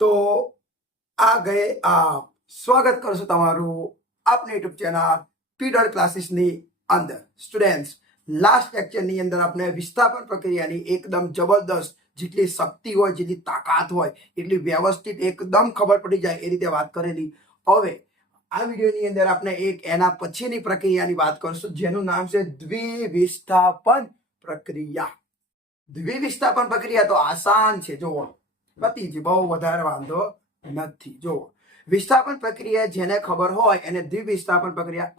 તો આ ગયે સ્વાગત કરશું તમારું આપની યુટ્યુબ ચેનલ પીડર ક્લાસીસની અંદર. સ્ટુડન્ટ્સ, લાસ્ટ લેક્ચરની અંદર આપણે વિસ્થાપન પ્રક્રિયાની એકદમ જબરદસ્ત, જેટલી શક્તિ હોય, જેટલી તાકાત હોય એટલી વ્યવસ્થિત એકદમ ખબર પડી જાય એ રીતે વાત કરેલી. હવે આ વિડીયોની અંદર આપણે એક એના પછીની પ્રક્રિયાની વાત કરશું, જેનું નામ છે દ્વિવિસ્થાપન પ્રક્રિયા. દ્વિવિસ્થાપન પ્રક્રિયા તો આસાન છે, જોવો પતિ જ, બહુ વધારે વાંધો નથી. જોવો, વિસ્થાપન પ્રક્રિયા જેને ખબર હોય એને દ્વિવિસ્થાપન પ્રક્રિયા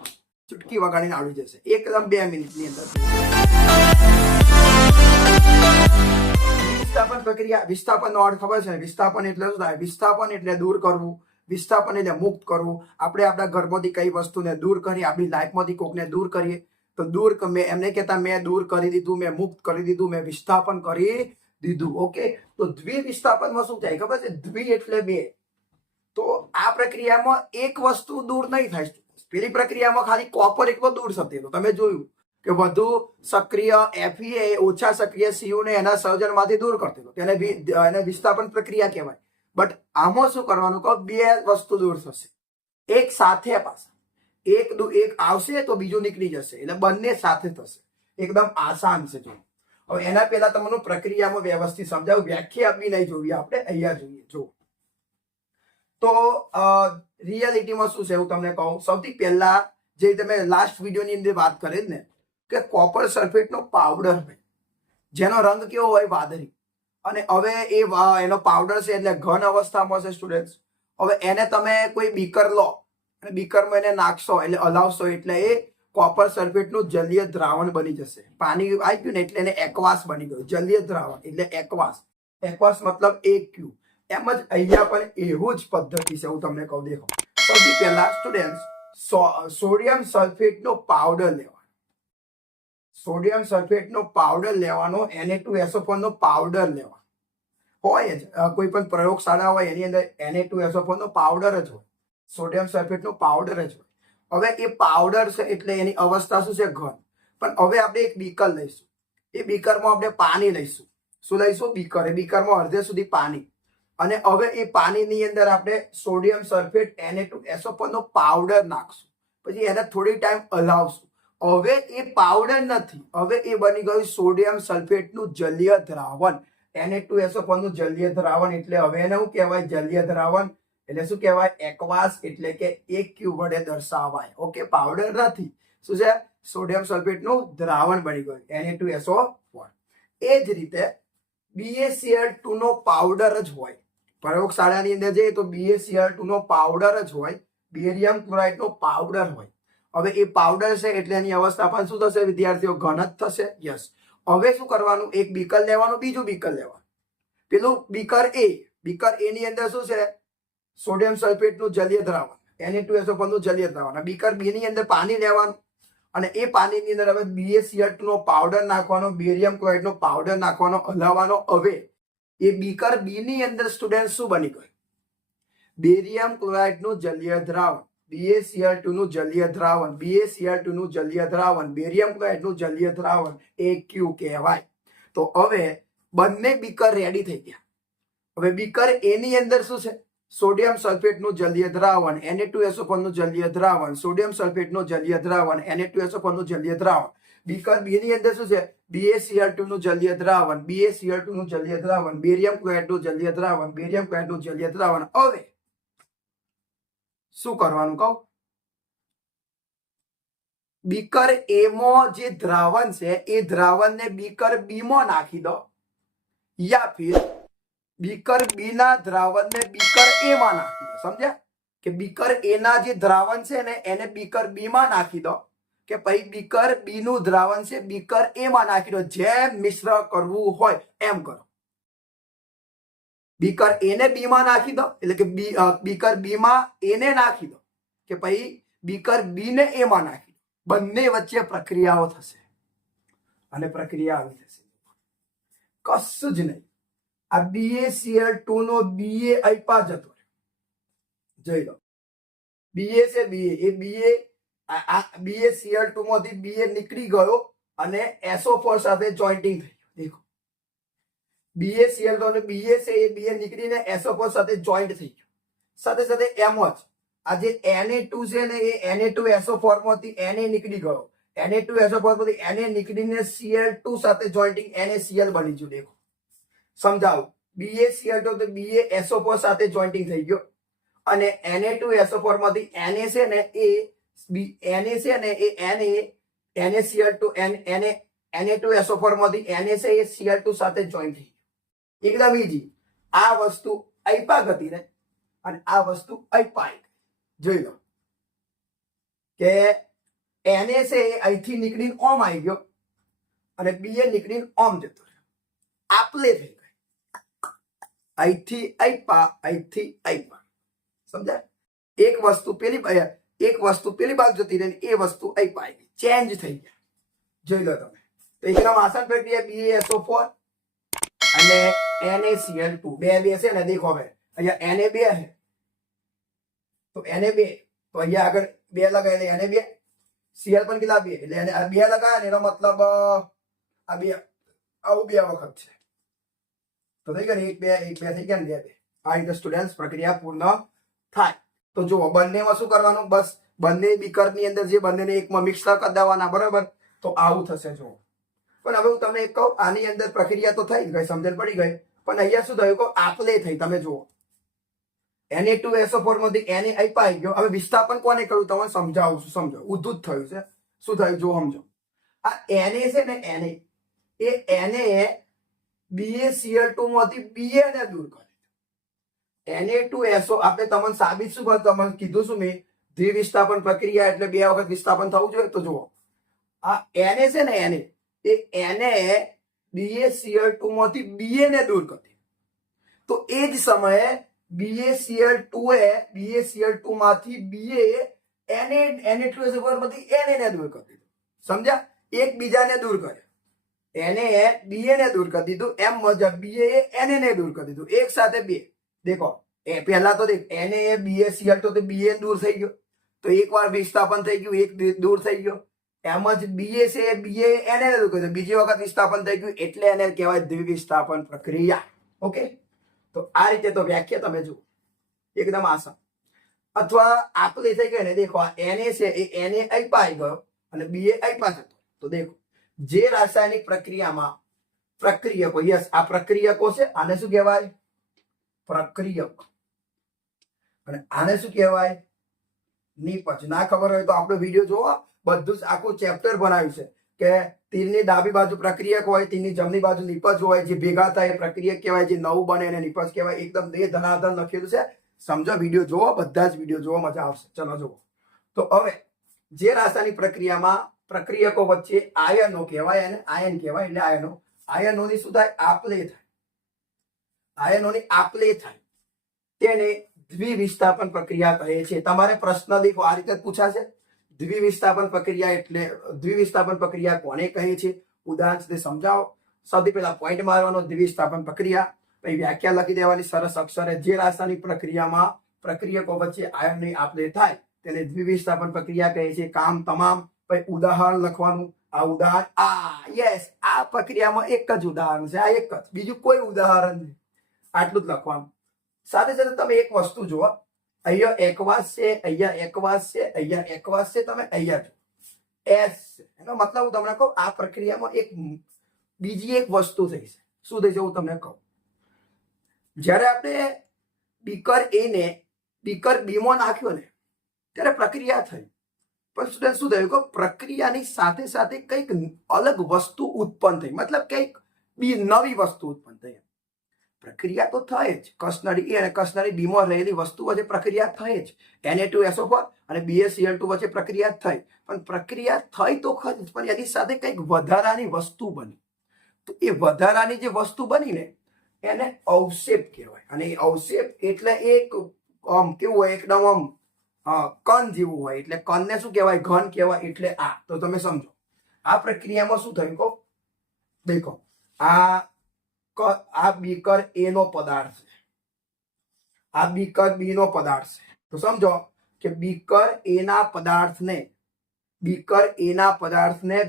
ચૂટકી વગાડીને આવડી જશે એકદમ 2 મિનિટની અંદર. વિસ્થાપન પ્રક્રિયા, વિસ્થાપનનો અર્થ ખબર છે? વિસ્થાપન એટલે શું થાય? વિસ્થાપન એટલે દૂર કરવું, વિસ્થાપન એટલે મુક્ત કરવું. આપણે આપણા ઘરમાંથી કઈ વસ્તુને દૂર કરીએ, આપણી લાઈફમાંથી કોકને દૂર કરીએ તો દૂર, એમને કહેતા મેં દૂર કરી દીધું, મેં મુક્ત કરી દીધું, મેં વિસ્થાપન કરી દીધું. ઓકે, તો દ્વિવિસ્થાપનમાં શું થાય ખબર છે? દ્વિ એટલે 2. તો આ પ્રક્રિયામાં એક વસ્તુ દૂર નહીં થાય. પેલી પ્રક્રિયામાં ખાલી કોપર એકલો દૂર થતો હતો. તમે જોયું કે વધુ સક્રિય Fe ઓછા સક્રિય Cu ને એના સર્જનમાંથી દૂર કરતો હતો, તેને વિસ્થાપન પ્રક્રિયા કહેવાય. બટ આમાં શું કરવાનું કહો? 2 વસ્તુ દૂર થશે એક સાથે. પાછા એક આવશે તો બીજું નીકળી જશે, એટલે બંને સાથે થશે. એકદમ આસાન છે. જો હવે એના પહેલા તમને પ્રક્રિયામાં વ્યવસ્થિત સમજાવું. વ્યાખ્યા આપવી નહીં જોવી, આપણે અહીંયા જોઈએ. જો તો રિયાલિટીમાં શું છે હું તમને કહું. સૌથી પહેલા જે તમે લાસ્ટ વિડીયોની અંદર વાત કરી ને કે કોપર સલ્ફેટનો પાવડર હોય, જેનો રંગ કેવો હોય? વાદળી. અને હવે એનો પાવડર છે એટલે ઘન અવસ્થામાં છે સ્ટુડન્ટ્સ. હવે એને તમે કોઈ બીકર લો અને બીકરમાં એને નાખશો એટલે હલાવશો એટલે એ કોપર સલ્ફેટનું જલીય દ્રાવણ બની જશે. પાણી આવી ગયું ને એટલે એને એકવાસ બની ગયું. જલીય દ્રાવણ એટલે એકવાસ. એકવાસ મતલબ AQ. એમ જ અહીંયા પણ એવું જ પદ્ધતિ છે, હું તમને કહું. દેખો, સૌથી પહેલા સ્ટુડન્ટ સોડિયમ સલ્ફેટનો પાવડર લેવાનો. સોડિયમ સલ્ફેટનો પાવડર લેવાનો, Na2SO4 નો પાવડર લેવાનો હોય જ. કોઈ પણ પ્રયોગશાળા હોય એની અંદર Na2SO4 નો પાવડર જ હોય, સોડિયમ સલ્ફેટનો પાવડર જ હોય. હવે એ પાવડર છે એટલે એની અવસ્થા શું છે? ઘન. પણ હવે આપણે એક બીકર લઈશું. એ બીકરમાં આપણે પાણી લઈશું. શું લઈશું? બીકર. એ બીકરમાં અડધે સુધી પાણી. અને હવે એ પાણીની અંદર આપણે સોડિયમ સલ્ફેટ Na2SO4 નો પાવડર નાખશું. પછી એને થોડી ટાઈમ હલાવશું. હવે એ પાવડર નથી, હવે એ બની ગયું સોડિયમ સલ્ફેટનું જલીય દ્રાવણ. Na2SO4 નું જલીય દ્રાવણ. એટલે હવે એને શું કહેવાય? જલીય દ્રાવણ. એટલે શું કહેવાય? એકવાસ. એટલે કે AQ વડે દર્શાવાય. ઓકે, પાવડર નથી. શું છે? સોડિયમ સલ્ફેટનું દ્રાવણ બની ગયું, Na2SO4. એ જ રીતે BaCl2 નો પાવડર જ હોય. પ્રયોગશાળાની અંદર જઈએ તો BaCl2 નો પાવડર જ હોય, બેરિયમ ક્લોરાઇડ નો પાવડર હોય. હવે એ પાવડર છે એટલે એની અવસ્થા પણ શું થશે વિદ્યાર્થીઓ? ઘન જ થશે. યસ. હવે શું કરવાનું? એક બીકર લેવાનું, બીજું બીકર લેવાનું. પેલું બીકર A ની અંદર શું છે? સોડિયમ સલ્ફેટનું જલીય દ્રાવણ, Na2SO4 નું જલીય દ્રાવણ. બીકર B ની અંદર પાણી લેવાનું અને એ પાણીની અંદર હવે BaCl2 નો પાવડર નાખવાનો, બેરિયમ ક્લોરાઇડ નો પાવડર નાખવાનો, હલાવવાનો. હવે એ બીકર B ની અંદર સ્ટુડન્ટ શું બની ગયું? બેરિયમ ક્લોરાઇડ નું જલીય દ્રાવણ, BaCl2 નું જલીય દ્રાવણ, BaCl2 નું જલીય દ્રાવણ, બેરિયમ ક્લોરાઇડ નું જલીય દ્રાવણ, AQ કહેવાય. તો હવે બંને બીકર રેડી થઈ ગયા. હવે બીકર A ની અંદર શું છે? સોડિયમ સલ્ફેટનું જલીય દ્રાવણ, Na2SO4 નું જલીય દ્રાવણ, સોડિયમ સલ્ફેટનું જલીય દ્રાવણ, Na2SO4 નું જલીય દ્રાવણ. બીકર B ની અંદર શું છે? BaCl2 નું જલીય દ્રાવણ, BaCl2 નું જલીય દ્રાવણ, બેરિયમ ક્લોરાઇડ નું જલીય દ્રાવણ, બેરિયમ ક્લોરાઇડ નું જલીય દ્રાવણ. હવે શું કરવાનું કહું? બીકર A માં જે દ્રાવણ છે એ દ્રાવણને બીકર B માં નાખી દો, યા ફિર બીકર B ના દ્રાવણને બીકર A માં નાખી દો. સમજ્યા? કે બીકર A ના જે દ્રાવણ છે ને એને બીકર B માં નાખી દો, કે પછી બીકર B નું દ્રાવણ છે બીકર A માં નાખી દો. જેમ મિશ્ર કરવું હોય એમ કરો. બીકર A ને B માં નાખી દો, એટલે કે બીકર B માં A ને નાખી દો, કે પછી બીકર B ને A માં નાખી દો. બંને વચ્ચે પ્રક્રિયાઓ થશે અને પ્રક્રિયા આવી થશે. કશું જ નહીં. આ BaCl2 નો Ba અલ્પા જતો રહ્યો. જોઈ લો, Ba છે BaCl2 માંથી Ba નીકળી ગયો અને SO4 સાથે જોઈન્ટિંગ થઈ ગયું. દેખો, BaCl2 અને Ba છે એ Ba નીકળીને SO4 સાથે જોઈન્ટ થઈ ગયું. સાથે સાથે એમ જ આ જે Na2 છે ને એ Na2SO4 માંથી Na નીકળી ગયો. Na2SO4 માંથી Na નીકળીને Cl2 સાથે જોઈન્ટિંગ NaCl બની ગયું. દેખો સમજાવું. BaCl2 તો BaSO4 સાથે જોઈન્ટિંગ થઈ ગયો અને Na2SO4 માંથી Na છે ને એ NaCl2 Na2SO4 માંથી Na છે એ Cl2 સાથે જોઈન્ટ થઈ ગયું. એકદમ ઈઝી. આ વસ્તુ આઈપા હતી ને અને આ વસ્તુ આઈપા. જોઈ લો કે Na છે એ અહીંથી નીકળીને ઓમ આવી ગયો અને Ba નીકળીને ઓમ જતો રહ્યો. આપલે થઈ ગઈ. અહીંથી અહીંથી આઈપા. સમજાય? એક વસ્તુ પેલી બાજુ જતી રહી, એ વસ્તુ આઈપા આવી ગઈ, ચેન્જ થઈ ગયા. જોઈ લો તમે. તો એકદમ આસાન પ્રક્રિયા. BaSO4 અને NaCl2 બે છે ને. દેખો હવે અહીંયા Na2 છે તો Na2 તો અહીંયા આગળ 2 લગાય એટલે Na2. Cl પણ કેટલા 2 એટલે 2 લગાય ને એનો મતલબ આ 2 આવું 2 વખત છે તો થઈ ગયા 1 2 થઈ ગયા ને 2 2. આ રીતે સ્ટુડન્ટ્સ પ્રક્રિયા પૂર્ણ થાય. તો જુઓ બંનેમાં શું કરવાનું, બસ બંને બીકર ની અંદર જે બંનેને એકમાં મિક્સ કરી દેવાના. બરાબર? તો આવું થશે. જુઓ પણ હવે હું તમને એક કહું, આની અંદર પ્રક્રિયા તો થઈ ગઈ, સમજણ પડી ગઈ, પણ અહીંયા શું થયું કે આપલે થઈ. તમે જુઓ Na2SO4 માંથી Na આઈપા આવી ગયો. હવે વિસ્થાપન કોને કર્યું તમને સમજાવું છું. સમજો ઉદ્ધુત થયું છે. શું થયું જો સમજો. આ Na છે ને Na એ Na BaCl2 માંથી Ba ને દૂર કરે. Na2SO આપણે તમને સાબિત શું કર્યું, તમને કીધું શું મેં, દ્વિવિસ્થાપન પ્રક્રિયા એટલે 2 વખત વિસ્થાપન થવું જોઈએ. તો જુઓ આ Na છે ને Na BaCl2 માંથી Ba ને દૂર કરી. તો એ જ સમયે BaCl2 માંથી Ba Na2SO4 માંથી Na ને દૂર કરી દીધું. સમજ્યા? એકબીજાને દૂર કર્યા. Na Ba ને દૂર કરી દીધું, એમ મજા Ba Na ને દૂર કરી દીધું. એક સાથે 2. દેખો પહેલા તો દેખ Na BaCl2 તો Ba દૂર થઈ ગયો, તો એકવાર વિસ્થાપન થઈ ગયું, એક દૂર થઈ ગયો. એમ જ Ba છે Ba Na ને દૂર કરી દીધું, બીજી વખત વિસ્થાપન થઈ ગયું, એટલે એને કહેવાય દ્વિવિસ્થાપન પ્રક્રિયા. ઓકે, તો આ રીતે તો વ્યાખ્યા તમે જુઓ, એકદમ આસાન. અથવા આપલે થઈ ગઈ ને. દેખો Na છે એ Na આઈપા આવી ગયો અને Ba આઈપા જતો. તો દેખો જે રાસાયણિક પ્રક્રિયામાં પ્રક્રિયકો, યસ આ પ્રક્રિયકો છે, આને શું કહેવાય? પ્રક્રિયક. અને આને શું કહેવાય? નિપજ. ના ખબર હોય તો આપણો વિડીયો જોવો, બધું જ આખું ચેપ્ટર બનાવ્યું છે કે તીરની ડાબી બાજુ પ્રક્રિયક હોય, તીરની જમણી બાજુ નિપજ હોય. જે ભેગા થાય એ પ્રક્રિયક કહેવાય, જે નવું બને એને નિપજ કહેવાય. એકદમ ધનાધન લખેલું છે. સમજો, વિડીયો જોવો, બધા જ વિડીયો જોવો, મજા આવશે. ચલો જુઓ. તો હવે જે રાસાયણિક પ્રક્રિયામાં પ્રક્રિયકો વચ્ચે આયનો કહેવાય, અને આયન કહેવાય, એટલે આયનોની શું થાય? આપલે થાય. આયનોની આપલે થાય તેને દ્વિવિસ્થાપન પ્રક્રિયા કહે છે. તમારે પ્રશ્ન દેખો આ રીતે પૂછાશે, દ્વિવિસ્થાપન પ્રક્રિયા એટલે દ્વિવિસ્થાપન પ્રક્રિયા કોને કહે છે? ઉદાહરણ સાથે સમજાવો. સૌથી પહેલા પોઈન્ટ મારવાનો, દ્વિવિસ્થાપન પ્રક્રિયા, પછી વ્યાખ્યા લખી દેવાની સરસ અક્ષરે. જે રાસાયણિક પ્રક્રિયામાં પ્રક્રિયકો વચ્ચે આયનની આપલે થાય તેને દ્વિવિસ્થાપન પ્રક્રિયા કહે છે. કામ તમામ. પછી ઉદાહરણ લખવાનું. આ ઉદાહરણ યસ, આ પ્રક્રિયામાં એક જ ઉદાહરણ છે, આ એક જ, બીજું કોઈ ઉદાહરણ નહીં. આટલું જ લખવાનું. સાથે સાથે તમે એક વસ્તુ જુઓ, અહીંયા એકવાસ છે, અહીંયા એકવાસ છે, અહીંયા એકવાસ છે. તમે અહીંયા જુઓ S છે. એનો મતલબ હું તમને કહું, આ પ્રક્રિયામાં એક બીજી એક વસ્તુ થઈ છે. શું થઈ છે હું તમને કહું. જ્યારે આપણે બીકર A ને બીકર B માં નાખ્યો ને ત્યારે પ્રક્રિયા થઈ, પણ સ્ટુડન્ટ શું થયું કે પ્રક્રિયાની સાથે સાથે કંઈક અલગ વસ્તુ ઉત્પન્ન થઈ. મતલબ કંઈક નવી વસ્તુ ઉત્પન્ન થઈ. પ્રક્રિયા તો થાય જ, કસનરી A અને કસનરી B માં રહેલી વસ્તુ વચ્ચે પ્રક્રિયા થઈ જ. Na2SO4 અને BaCl2 વચ્ચે પ્રક્રિયા થઈ, પણ પ્રક્રિયા થઈ તો ખરી જ, પણ એની સાથે કંઈક વધારાની વસ્તુ બની. તો એ વધારાની જે વસ્તુ બની ને એને અવક્ષેપ કહેવાય. અને એ અવક્ષેપ એટલે એક કેવું હોય, એકદમ કણ જેવું હોય. એટલે કણને શું કહેવાય? ઘન કહેવાય. એટલે આ તો તમે સમજો આ પ્રક્રિયામાં શું થયું કહો. દેખો આ બીકર A નો પદાર્થ છે, આ બીકર B નો પદાર્થ છે. તો સમજો કે બીકર A ના પદાર્થને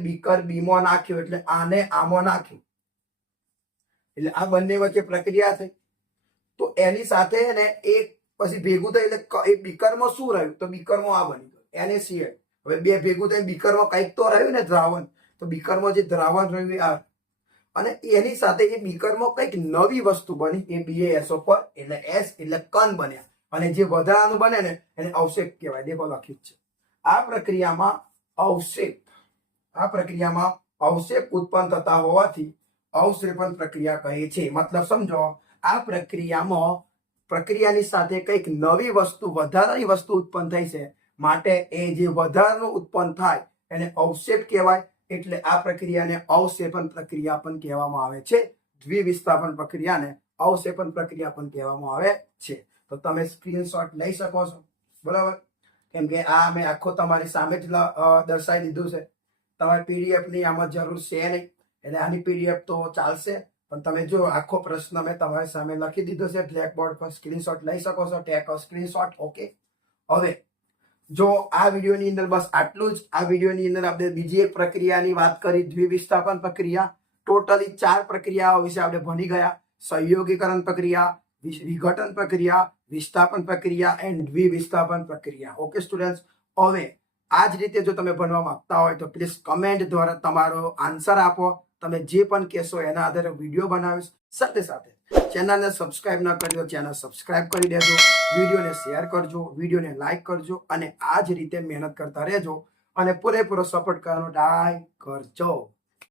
બીકર B માં નાખ્યો, એટલે આને આમાં નાખ્યું, એટલે આ બંને વચ્ચે પ્રક્રિયા થઈ. તો એની સાથે ને એક પછી ભેગું થઈ એટલે એ બીકરમાં શું રહ્યું? તો બીકરમાં આ બની ગયું NaCl. હવે બે ભેગું થઈ બીકરમાં કંઈક તો રહ્યું ને દ્રાવણ. તો બીકરમાં જે દ્રાવણ રહ્યું એ આ, અને એની સાથે એ બીકરમાં કંઈક નવી વસ્તુ બની એ BaSO પર એટલે S એટલે કણ બન્યા. અને જે વધારાનું બને ને એને અવક્ષેપ કહેવાય. દેખો લખ્યું છે આ પ્રક્રિયામાં અવક્ષેપ ઉત્પન્ન થતા હોવાથી અવક્ષેપણ પ્રક્રિયા કહે છે. મતલબ સમજો, આ પ્રક્રિયાની સાથે કંઈક નવી વસ્તુ વધારાની વસ્તુ ઉત્પન્ન થઈ છે, માટે એ જે વધારાનું ઉત્પન્ન થાય એને અવક્ષેપ કહેવાય. એટલે આ પ્રક્રિયાને અવક્ષેપણ પ્રક્રિયા પણ કહેવામાં આવે છે. દ્વિવિસ્થાપન પ્રક્રિયાને અવક્ષેપણ પ્રક્રિયા પણ કહેવામાં આવે છે. તો તમે સ્ક્રીનશોટ લઈ શકો છો, બરાબર? કેમ કે આ મેં આખો તમારી સામે જ દર્શાવી દીધું છે. તમારે PDF ની આમાં જરૂર છે નહીં, એટલે આની PDF તો ચાલશે, પણ તમે જો આખો પ્રશ્ન મેં તમારી સામે લખી દીધો છે બ્લેકબોર્ડ પર, સ્ક્રીનશોટ લઈ શકો છો. Tech screenshot. ઓકે, હવે જો આ વિડીયોની અંદર બસ આટલું જ. આ વિડીયોની અંદર આપણે બીજી એક પ્રક્રિયાની વાત કરી, દ્વિવિસ્થાપન પ્રક્રિયા. ટોટલી 4 પ્રક્રિયાઓ વિશે આપણે ભણી ગયા: સંયોગીકરણ પ્રક્રિયા, વિઘટન પ્રક્રિયા, વિસ્થાપન પ્રક્રિયા એન્ડ દ્વિવિસ્થાપન પ્રક્રિયા. ઓકે સ્ટુડન્ટ્સ, હવે આ જ રીતે જો તમે ભણવા માંગતા હોય તો પ્લીઝ કમેન્ટ દ્વારા તમારો આન્સર આપો. તમે જે પણ કહેશો એના આધારે વિડીયો બનાવીશ. સાથે સાથે ચેનલને સબસ્ક્રાઇબ ન કરી તો ચેનલ સબસ્ક્રાઇબ કરી દેજો, વિડીયોને શેર કરજો, વિડીયોને લાઈક કરજો, અને આ જ રીતે મહેનત કરતા રહેજો અને પૂરેપૂરો સપોર્ટ કરવાનો ટ્રાય કરજો.